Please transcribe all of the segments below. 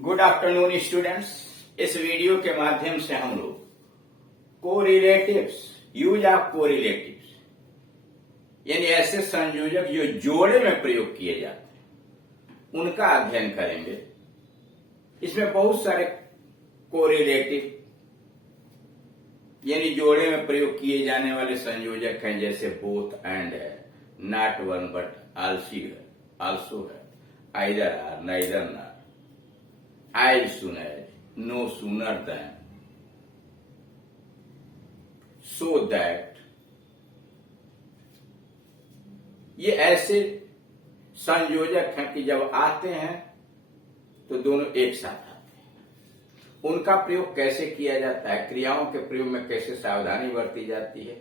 Good afternoon students. इस video के माध्यम से हम लोग कोरिलेटिव्स, यूज ऑफ कोरिलेटिव्स यानी ऐसे संयोजक जो जोड़े में प्रयोग किए जाते हैं उनका अध्ययन करेंगे। इसमें बहुत सारे कोरिलेटिव यानी जोड़े में प्रयोग किए जाने वाले संयोजक हैं, जैसे बोथ एंड है, नॉट वन बट आल्सो है, either or neither not, as soon as, no sooner than, so that। ये ऐसे संयोजक हैं कि जब आते हैं तो दोनों एक साथ आते हैं। उनका प्रयोग कैसे किया जाता है, क्रियाओं के प्रयोग में कैसे सावधानी बरती जाती है,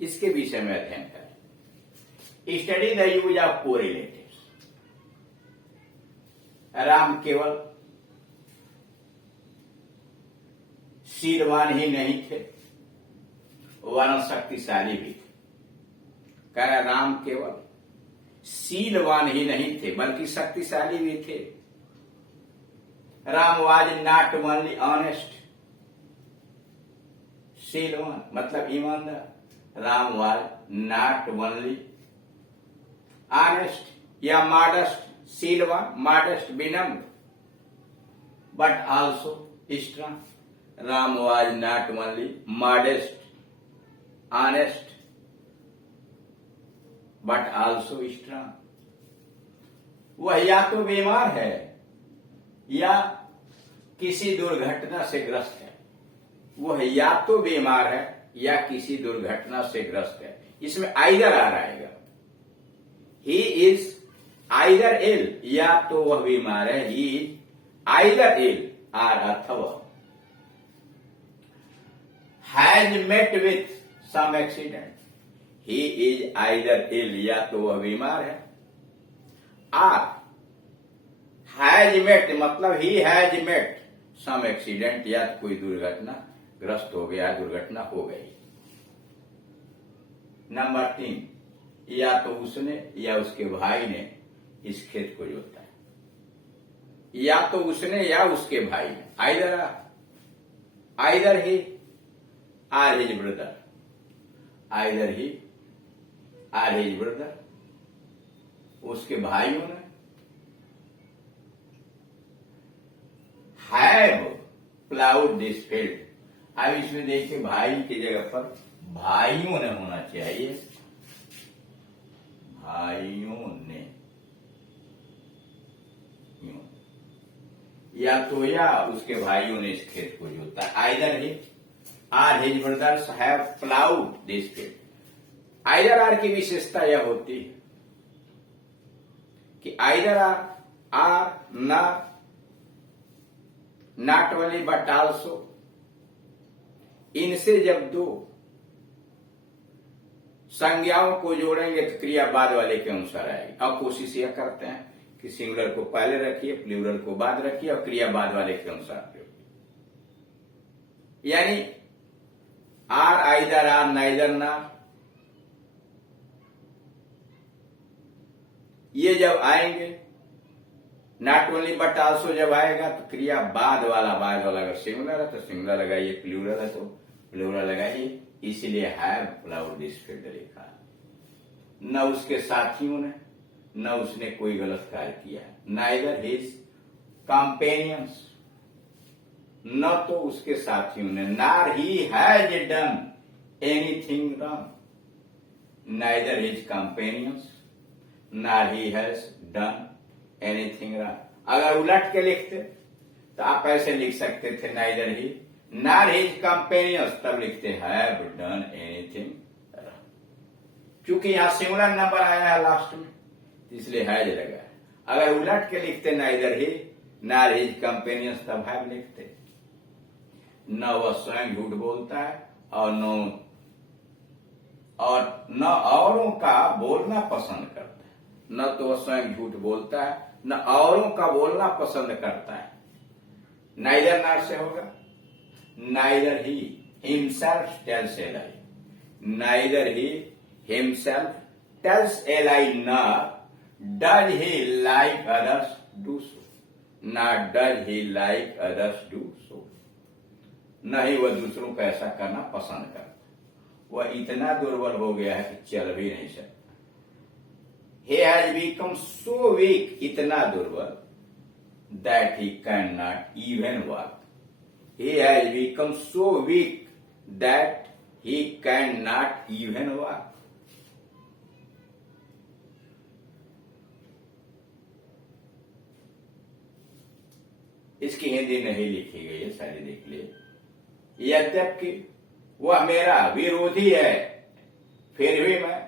इसके विषय में अध्ययन करें। Study the use of correlatives. Ram केवल शीलवान ही नहीं थे, वरन शक्तिशाली भी थे। कह रहा राम केवल शीलवान ही नहीं थे बल्कि शक्तिशाली भी थे। Ram was not only honest, शीलवान मतलब ईमानदार। Ram was not only honest या मॉडेस्ट, शीलवान मॉडेस्ट विनम्र, but also strong. Ram was not only modest, honest, but also strong। वह या तो बीमार है या किसी दुर्घटना से ग्रस्त है। वह या तो बीमार है या किसी दुर्घटना से ग्रस्त है। इसमें आइदर आ आएगा। ही इज आइदर इल, या तो वह बीमार है, he is either ill or अथवा has met with some accident। he is either ill, या तो वह बीमार है, or has met मतलब he has met some accident, या तो कोई दुर्घटना ग्रस्त हो गया, दुर्घटना हो गई। नंबर 3, या तो उसने या उसके भाई ने इस खेत को जोता है। या तो उसने या उसके भाई ने, either he or his brother, either he or his brother, उसके भाइयों ने have plowed this field। अब इसमें देखिए भाई की जगह पर भाइयों ने होना चाहिए, भाइयों ने। या तो या उसके भाइयों ने इस खेत को जोता है। Either he or his brothers have plowed this field। Either or की विशेषता यह होती है कि either or not only but also, इनसे जब दो संज्ञाओं को जोड़ेंगे तो क्रिया बाद वाले के अनुसार आएगी। अब कोशिश यह करते हैं कि सिंगुलर को पहले रखिए, प्लूरल को बाद रखिए और क्रिया बाद वाले के अनुसार प्रयोग। यानी or either or neither not, ये जब आएंगे, नॉट ओनली बट आल्सो जब आएगा तो क्रिया बाद वाला अगर सिंगुलर है तो सिंगुलर लगाइए, प्लूरल है तो प्लूरल लगाइए। इसीलिए हैव प्लाउड दिस फील्ड लिखा। न उसके साथियों ने न उसने कोई गलत कार्य किया है। नाइदर हिज कंपेनियंस, न तो उसके साथियों ने, nor he has done anything wrong. Neither his companions nor he has done anything wrong. अगर उलट के लिखते तो आप ऐसे लिख सकते थे, नाइदर ही नार हिज कंपेनियंस, तब लिखते हैव डन एनीथिंग रॉन्ग। क्योंकि यहां सिंगुलर नंबर आया है लास्ट में, इसलिए हैज लगा है। अगर उलट के लिखते नाइदर ही नार हिज कंपेनियंस, तब हैव लिखते। न वह स्वयं झूठ बोलता है और न औरों का बोलना पसंद करता है। न तो वह स्वयं झूठ बोलता है, न औरों का बोलना पसंद करता है। नाइदर नॉट से होगा neither he himself tells a lie. Neither he himself tells a lie, not does he like others do so. ना does he like others do so, न ही वह दूसरों को ऐसा करना पसंद करता, वह इतना दुर्बल हो गया है कि चल भी नहीं सकता। He has become so weak, इतना दुर्बल, that he cannot even walk. He has become so weak that he cannot even walk. इसकी हिंदी नहीं लिखी गई है, सारी देख लिए। यद्यपि वह मेरा विरोधी है, फिर भी मैं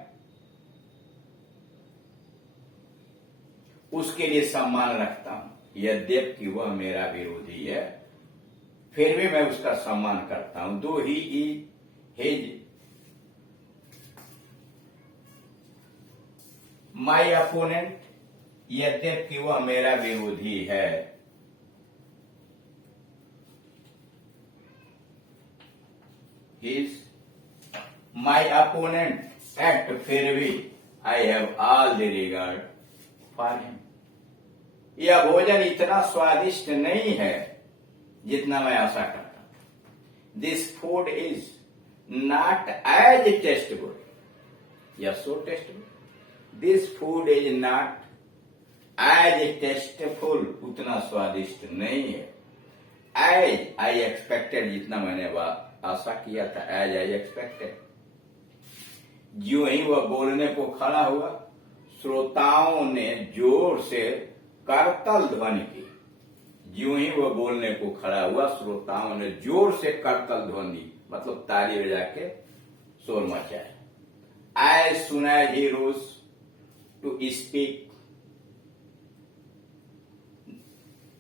उसके लिए सम्मान रखता हूं। यद्यपि वह मेरा विरोधी है, फिर भी मैं उसका सम्मान करता हूं। दो ही हिज माई अपोनेंट, यद्यपि वह मेरा विरोधी है, is my opponent, at फिर भी I have all the regard for him. यह भोजन इतना स्वादिष्ट नहीं है जितना मैं आशा करता। This food is not as tasteful. Yes, so tasteful. This food is not as tasteful, उतना स्वादिष्ट नहीं है। As I expected, जितना मैंने आशा किया था, as I expected। ज्यों ही वह बोलने को खड़ा हुआ, श्रोताओं ने जोर से करतल ध्वनि की। ज्यों ही वह बोलने को खड़ा हुआ, श्रोताओं ने जोर से करतल ध्वनि मतलब ताली बजा के शोर मचाया। As soon as he rose to speak,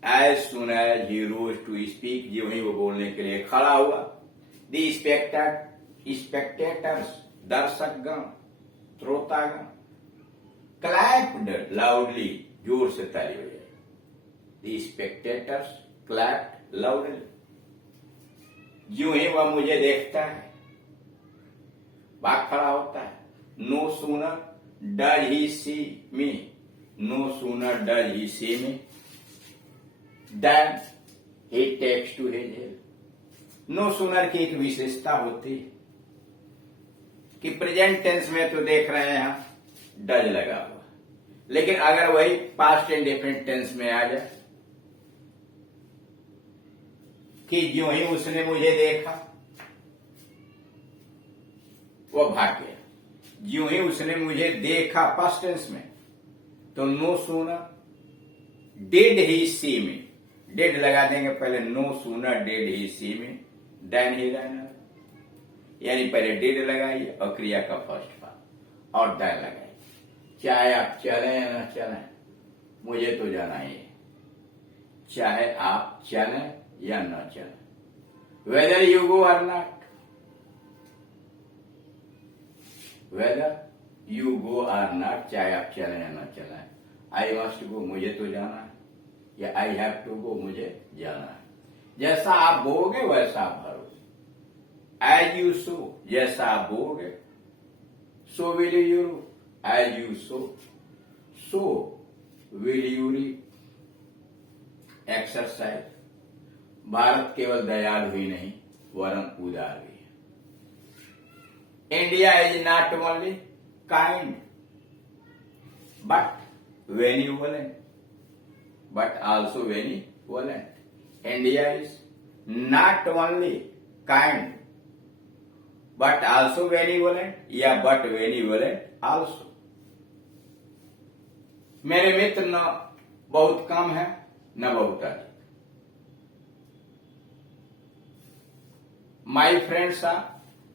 as soon as he rose to speak, ज्यों ही वो बोलने के लिए खड़ा हुआ, the spectators, दर्शकगण, श्रोतागण, clapped loudly, जोर से ताली बजाई। The spectators clapped loudly। ज्यों ही वह मुझे देखता है, भाग खड़ा होता है। No sooner does he see me, no sooner does he see me, then he takes to his heels। No sooner की एक विशेषता होती है कि प्रेजेंट टेंस में तो देख रहे हैं हम डज लगा हुआ, लेकिन अगर वही पास्ट इंडेफिनिट टेंस में आ जाए कि ज्यों ही उसने मुझे देखा वो भाग गया। ज्यों ही उसने मुझे देखा पास्ट टेंस में, तो no sooner did he see me, did लगा देंगे पहले। No sooner did he see me then he ran, यानी पहले डिड लगाइए और क्रिया का फर्स्ट पार्ट और देन लगाइए। चाहे आप चलें या न चलें, मुझे तो जाना ही है। चाहे आप चलें या न चलें, वेदर यू गो और नॉट, वेदर यू गो और नॉट, चाहे आप चलें या न चलें। आई मस्ट गो, मुझे तो जाना है, या आई हैव टू गो, मुझे जाना है। जैसा आप बोगे वैसा आप भरोगे। एज यू सो, जैसा आप बोगे so will you rue. As you sow, so will you reap. Exercise, Bharat केवल दयालु ही नहीं वरन उदार भी है। India is not only kind but benevolent, but also benevolent. India is not only kind but also benevolent, या but benevolent also। मेरे मित्र न बहुत कम है न बहुत अधिक। My friends are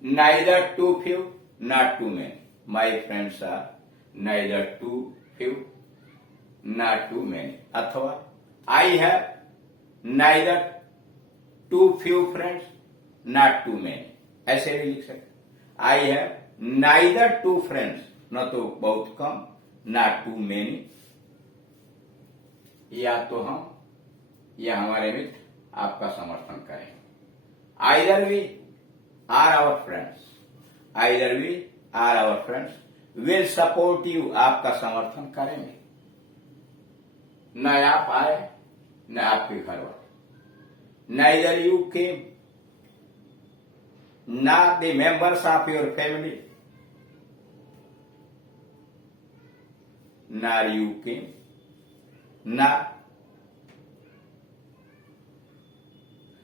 neither too few not too many. My friends are neither too few not too many। अथवा I have neither too few friends not too many, ऐसे भी लिख सकते। I have neither too friends, न तो बहुत कम, not too many, या तो हम या हमारे मित्र आपका समर्थन करेंगे। Either we are our friends, either we are our friends will support you, आपका समर्थन करेंगे। न आप आए न आपके घर वाले। नाइदर यू केम, ना the members of your family, nor you came, ना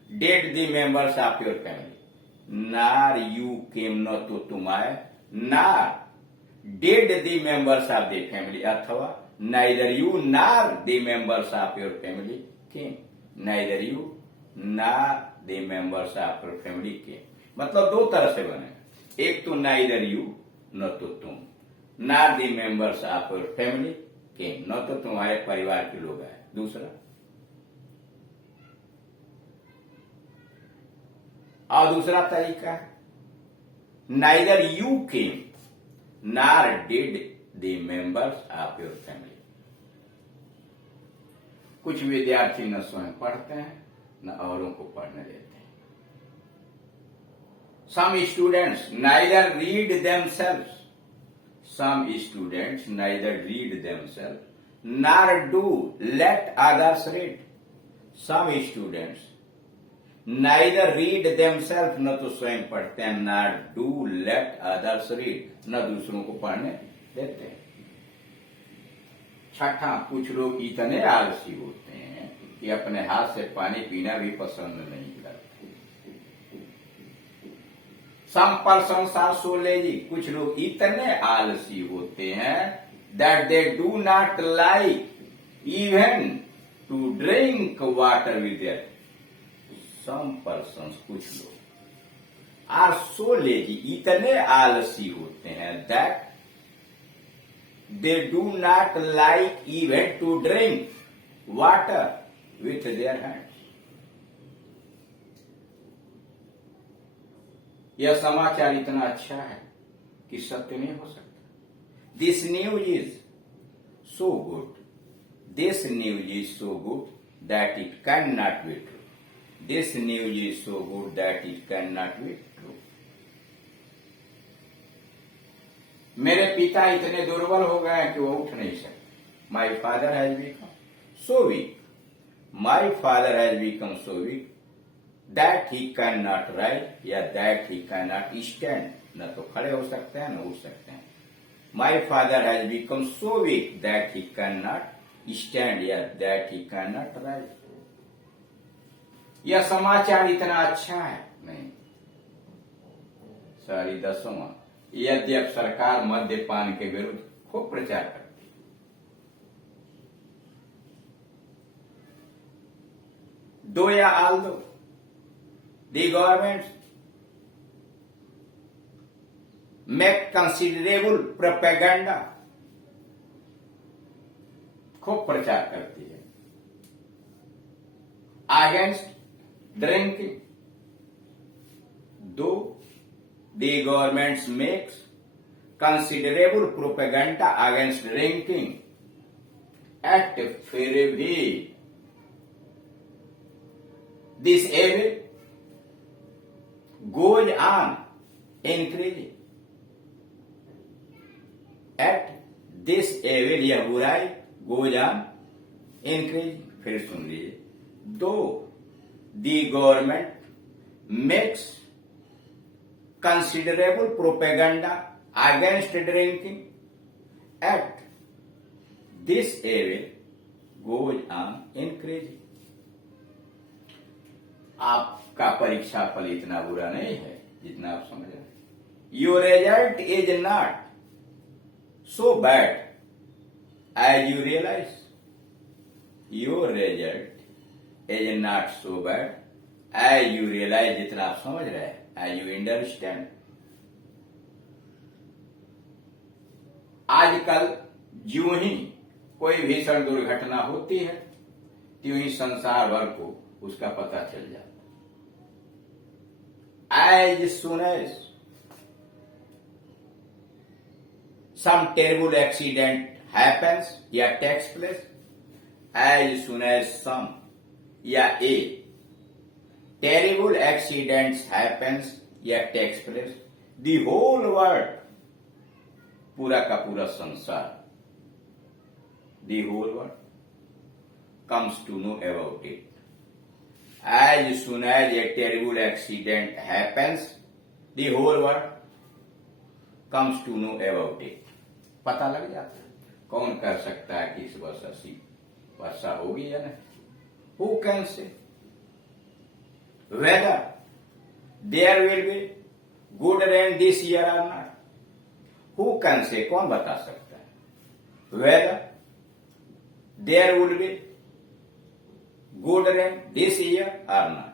did the members of your family, nor you came, न तो तुम आए, nor did the members of the family, अथवा neither you nor the members of your family came, neither you nor the members of your family came. मतलब दो तरह से बने, एक तो नाइदर यू, न तो तुम, नार the members of your family केम, न तो तुम्हारे परिवार के लोग आए। दूसरा, और दूसरा तरीका है नाइदर यू केम नार did the members of your family. कुछ विद्यार्थी न स्वयं पढ़ते हैं न औरों को पढ़ने देते हैं। Some students neither read themselves, some students neither read themselves nor do let others read, some students neither read themself, न तो स्वयं पढ़ते हैं, ना डू लेट अदर्स रीड, न दूसरों को पढ़ने देते हैं। छठा, कुछ लोग इतने आलसी होते हैं कि अपने हाथ से पानी पीना भी पसंद नहीं करते। Some persons are so lazy, कुछ लोग इतने आलसी होते हैं that they do not like even to drink water with their. Some persons, कुछ लोग, आर सो लेजी, इतने आलसी होते हैं that they do not like even to drink water with their hands. यह समाचार इतना अच्छा है कि सत्य नहीं हो सकता। This news is so good, this news is so good that it can not be true, this news is so good that it can not be true. मेरे पिता इतने दुर्बल हो गए कि वो उठ नहीं सकते। My father has become so weak, my father has become so weak that he can not write या that he can not stand, न तो खड़े हो सकते हैं न उठ सकते हैं। My father has become so weak that he can not stand या that he can not write. यह समाचार इतना अच्छा है नहीं। सारी 10वां, यद्यप सरकार मद्यपान के विरुद्ध खूब प्रचार करती है। दो या Aldous the government make considerable propaganda, खूब प्रचार करती है अगेंस्ट ड्रिंकिंग। दो, the government makes considerable propaganda against drinking at फिर भी this evil goes on increasing, at this evil यह बुराई goes on increasing। फिर सुन लीजिए, दो the government makes considerable propaganda against drinking, at this evil goes on increasing। आपका परीक्षा फल इतना बुरा नहीं है जितना आप समझ रहे हैं। Your result is not so bad as you realise, your result is not so bad as you realize, जितना आप समझ रहे हैं, as you understand। आजकल ज्यों ही कोई भीषण दुर्घटना होती है त्यों ही संसार भर को उसका पता चल जाता। As soon as some terrible accident happens या takes place, as soon as some या a terrible accidents happens या takes place, the whole world, पूरा का पूरा संसार, the whole world comes to know about it. As soon as a terrible accident happens, the whole world comes to know about it. पता लग जाता है कौन कह सकता है कि इस वर्ष ऐसी वर्षा होगी या नहीं. Who can say whether there will be good rain this year or not? Who can say, कौन बता सकता है whether there will be good rain this year or not?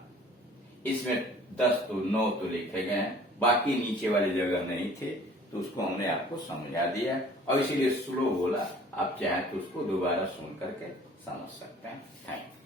इसमें 10 तो 9 तो लिखे गए हैं, बाकी नीचे वाली जगह नहीं थे, तो उसको हमने आपको समझा दिया और इसीलिए स्लो बोला. आप चाहें तो उसको दोबारा सुन करके समझ सकते हैं. Thank you.